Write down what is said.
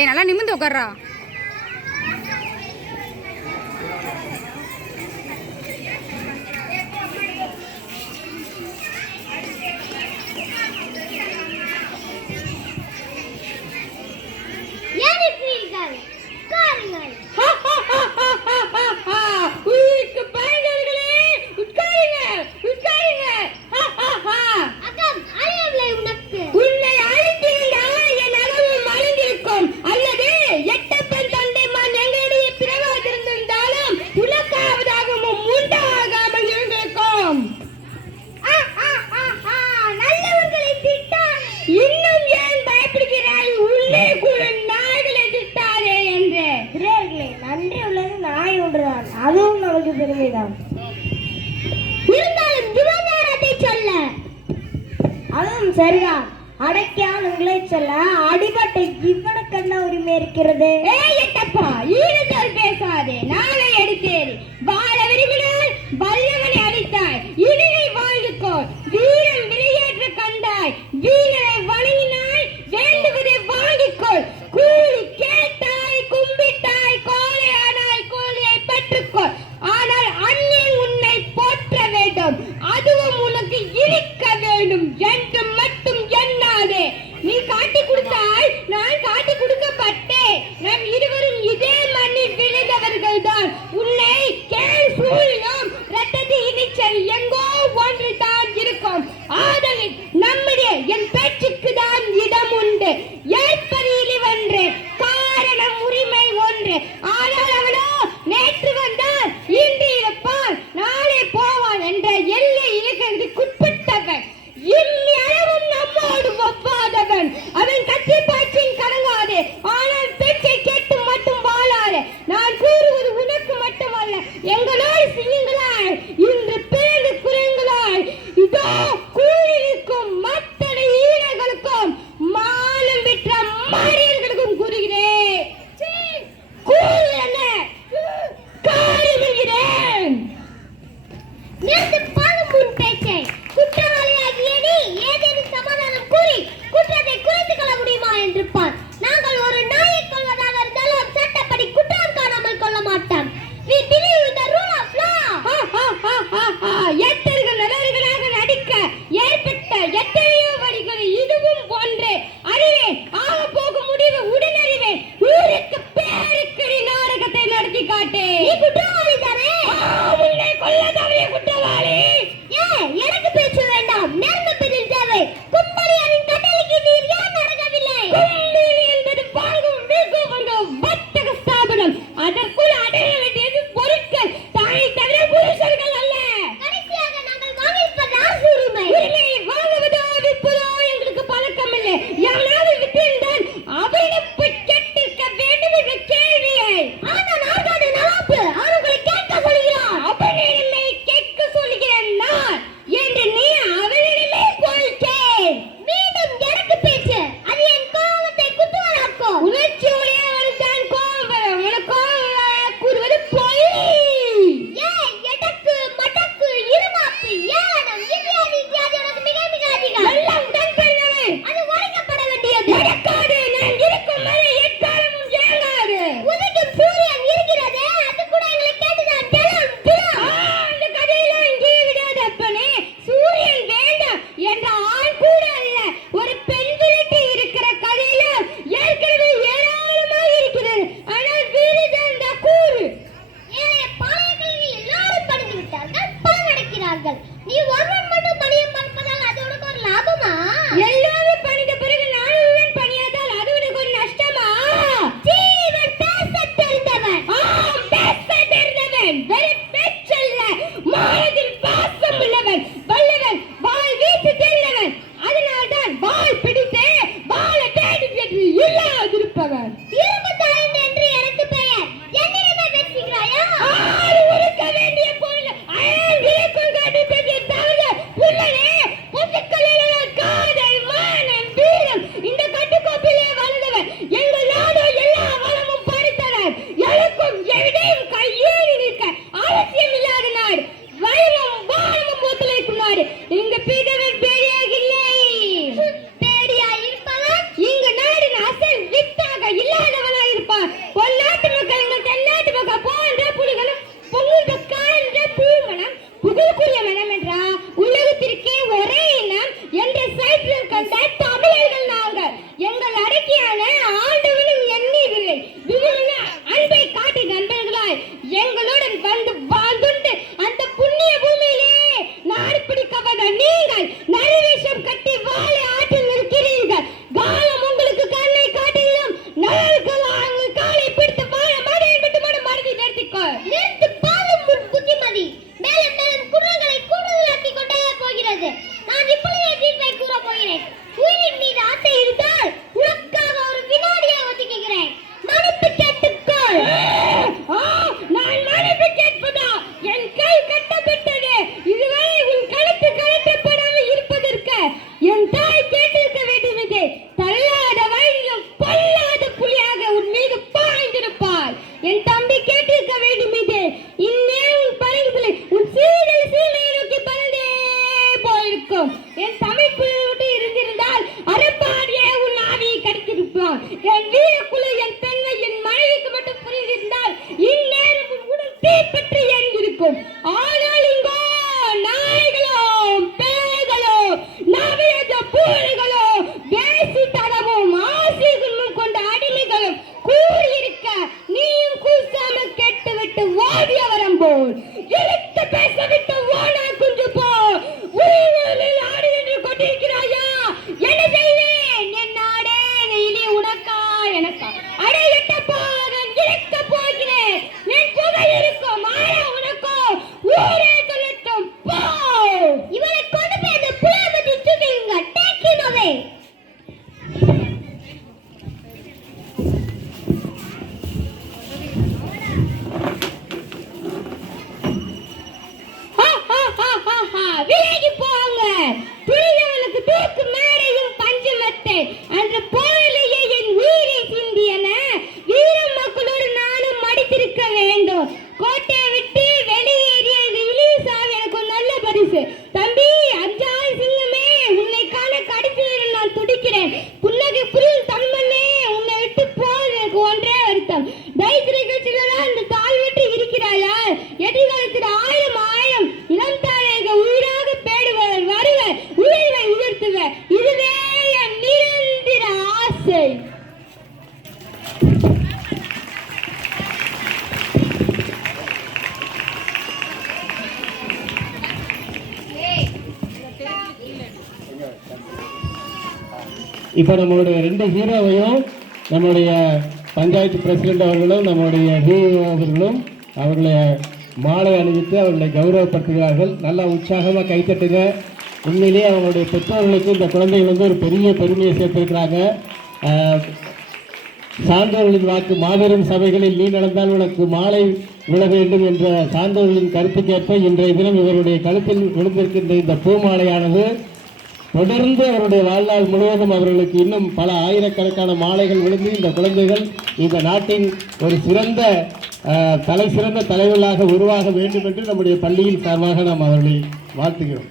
ஏய் நல்லா நிமிர்ந்து உட்கார்றா. அதுவும் நமக்கு பெருமைதான். இருந்தாலும் விவகாரத்தை சொல்ல அதுவும் சரிதான். அடைக்கான் உங்களை சொல்ல அடிபட்டை இவனுக்கு என்ன உரிமை இருக்கிறது? பேசாதே, நாளை அடித்தேன். வாழ விரும்பினால் வல்லவனை அடித்தாய், இனியை வாழ்ந்துக்கோ. வீரம் விளையாற்ற கண்டாய், வீரனை வணங்கினாய், வேண்டுவதை வாங்கிக்கொள். கூலி கேட்டாய், கும்பிட்டாய், கோழையானாய், கூலியை பெற்றுக்கொள். ஆனால் அண்ணன் உன்னை போற்ற வேண்டும், அதுவும் உனக்கு இருக்க வேண்டும் என்று மட்டும் எண்ணாதே. நீ காட்டி கொடுத்தாய், நான் காட்டி கொடுக்கப்பட்டேன். நாம் இருவரும் இதே மண்ணில் விளைந்தவர்கள் தான். உன்னை கேள் சூழியும் ரத்தத்தை இனிச்சல் எங்கோ ஒன்று தான் இருக்கும். ஆதலில் நம்முடைய என் பேச்சுக்கு தான் இடம் உண்டு. ஏற்பது இழிவன்று, காரணம் உரிமை ஒன்று. ஆனால் அவனோ நேற்று வந்தான், இன்று இருப்பான், நாளை போவான் என்ற எல்லை இலக்கணத்துக்குட்பட்டவன். இம்மளவும் நம்மோடு ஒவ்வாதவன். அவன் கத்தி பாய்ச்சின் கடங்காதே, ஆனால் பேச்சை கேட்டு மட்டும் வாழாதே. நான் கூறுவது உனக்கு மட்டுமல்ல, எங்களோடு செய்யுங்களாய், இன்று பிறந்து குறைங்களாய். இதோ கூறியிருக்கும் மத்தனை ஈரர்களுக்கும் மானம் விற்ற மாரியர்களுக்கும் கூறுகிறேன். கூறு என்ன காரிடுகிறேன். நேற்று பாலும் உன் பேச்சை குற்றவாளியாகிய நீ ஏதேனும் சமாதானம் கூறி குற்றத்தை குறைத்துக் கொள்ள முடியுமா என்று பார். நாங்கள் ஒரு நாயை கொள்வதாக இருந்தாலும் சட்டப்படி குற்றம் காணாமல் கொள்ள மாட்டோம். We believe in the rule of law. எத்தர்கள் நல்லவர்களாக நடிக்க ஏற்பட்ட எத்தனையோ வழிகள் இதுவும் ஒன்று. அறிவேன், ஆக போகும் முடிவு உடனறிவேன். ஊருக்கு பேருக்கடி நாடகத்தை நடத்தி காட்டே. நீ குற்றவாளி தானே? உன்னை கொல்ல தவறிய குற்றவாளி. எனக்கு பேச்சு வேண்டாம், நேர்மை பதில் தேவை. கும்பலியாரின் கட்டளைக்கு நீர் ஏன் நடக்கவில்லை? கும்பலி என்பது வாங்கும் விற்கும் வர்த்தக ஸ்தாபனம். அதற்குள் அடைய வேண்டியது பொருட்கள், தாயை தவிர புருஷர்கள் அல்ல. கடைசியாக நாங்கள் வாங்கியிருப்பது அரசு உரிமை. உரிமையை வாங்குவதோ விற்பதோ எங்களுக்கு பழக்கம் இல்லை. எவனாவது விற்றிருந்தால் அவரிடம் போய் கேட்டிருக்க வேண்டும் என்ற கேள்வியை. ஆனால் நாடாடு நவாப்பு அவர்களை கேட்க சொல்கிறான். அவனிடமே கேட்க சொல்கிறேன் நான் என்று நீ அவனிடமே போய் கேள். மீண்டும் எனக்கு பேச்சு, அது என் கோபத்தை குத்துவதாக்கும். உணர்ச்சி உடையவனுக்கு கோபம் வரும். உனக்கு கூறுவது பொய். எடக்கு மடக்கு இருமாப்பு ஏனம் இந்தியாதி உனக்கு மிக மிக அதிகம். எல்லாம் உடன் பிறந்தவை, அது ஒழிக்கப்பட வேண்டியது. நடக்காது, நான் இருக்கும் வரை எக்காலமும் ஏங்காது. உதிக்கும் சூரியன் இருக்கிறது, அது கூட எங்களை கேட்டுதான் ஜலம் பிறம். அந்த கதையில இங்கே விடாத அப்பனே. சூரியன் வேண்டாம் என்ற ஆண் கூட அல்ல, ஒரு பெண் விரட்டி இருக்கிற கதையில ஏற்கனவே ஏராளமாக இருக்கிறது. ஆனால் வீடு சேர்ந்த கூறு ஏழைய பாளையங்களில் எல்லாரும் படித்து விட்டார்கள், பலன் அடைக்கிறார்கள். நீ ஒருவன் மட்டும் பணிய பார்ப்பதால் அது உனக்கு ஒரு லாபமா? எல்லாரும் பணிந்த பிறகு நானும் பணியாதால் அது உனக்கு ஒரு நஷ்டமா? ஜீவன் பேச தெரிந்தவன், பேச தெரிந்தவன், வெறும் பேச்சல்ல, மானதில் பாசம் உள்ளவன், வல்லவன், வாள் வீச தெரிந்தவன். அதனால்தான் வாள் பிடித்து வாழ வேண்டும் என்று இல்லாதிருப்பவன். இரும்பு தலைவன் என்று எனக்கு பெயர். என்னிடமே பேசுகிறாயா? ஆள் உருக்க வேண்டிய பொருள் அயல் விலைக்குள் காட்டி பேசிய தவிர பூனைகளும் வேசித்தனமும் ஆசைகளும் கொண்ட அடிமைகளும் கூறியிருக்க நீயும் கூசாமல் கேட்டுவிட்டு ஓடிய வரம் போல் இழுத்து பேசவிட்டு ஓனா குஞ்சு போல் உயிரில் ஆடி நின்று கொண்டிருக்கிறாயா? என்ன செய்வேன்? என் நாடே இனி உனக்கா எனக்கா? அடையிட்ட போகிறேன், இருக்க போகிறேன். என் புகழ் இருக்கும், ஆனா உனக்கோ ஊரே சொல்லட்டும் போ. இவனை கொண்டு போய் அந்த புலபதி தூக்கிங்க. டேக் ஹிம் அவே. விலகி போங்க. துணிந்தவனுக்கு தூக்கு மேடையும் பஞ்சமத்தை அன்று போரிலேயே என் உயிரை சிந்தியன வீரம் மக்களோடு நானும் மடித்திருக்க வேண்டும். கோட்டையை விட்டு வெளியேறிய இலிசாவை எனக்கு ஒரு நல்ல பரிசு. தம்பி அஞ்சாறு சிங்கமே, உன்னை காண கடித்து நான் துடிக்கிறேன். புன்னகை புரியும் தம்மனே, உன்னை விட்டு போல் எனக்கு ஒன்றே வருத்தம். தைத்திரிகள் சிலரால் இந்த தாழ்வற்று இருக்கிறாயா? எதிர்காலத்தில் ஆயிரம் ஆயிரம் இளம் தாழைகள் உயிராக பேடுவர் வருவர், உயிரை உயர்த்துவர். இதுவே என் நிரந்தர ஆசை. இப்போ நம்மளுடைய 2 ஹீரோவையும் நம்முடைய பஞ்சாயத்து பிரசிடென்ட் அவர்களும் நம்முடைய டிஓ அவர்களும் அவர்களை மாலை அணிவித்து அவர்களை கௌரவப்படுத்துகிறார்கள். நல்லா உற்சாகமாக கைத்தட்டுங்க. உண்மையிலேயே அவங்களுடைய பெற்றோர்களுக்கு இந்த குழந்தைகள் வந்து ஒரு பெரிய பெருமையை சேர்த்திருக்கிறாங்க. சான்றோர்களின் வாக்கு மாபெரும் சபைகளில் நீ நடந்தால் உனக்கு மாலை விழ வேண்டும் என்ற சான்றோர்களின் கருத்துக்கேற்ப இன்றைய தினம் இவருடைய கழுத்தில் விழுந்திருக்கின்ற இந்த பூமாலையானது தொடர்ந்து அவருடைய வாழ்நாள் முழுவதும் அவர்களுக்கு இன்னும் பல ஆயிரக்கணக்கான மாலைகள் விழுந்து இந்த குழந்தைகள் இந்த நாட்டின் ஒரு சிறந்த தலைசிறந்த தலைவர்களாக உருவாக வேண்டும் என்று நம்முடைய பள்ளியின் சார்பாக நாம் அவர்களை வாழ்த்துகிறோம்.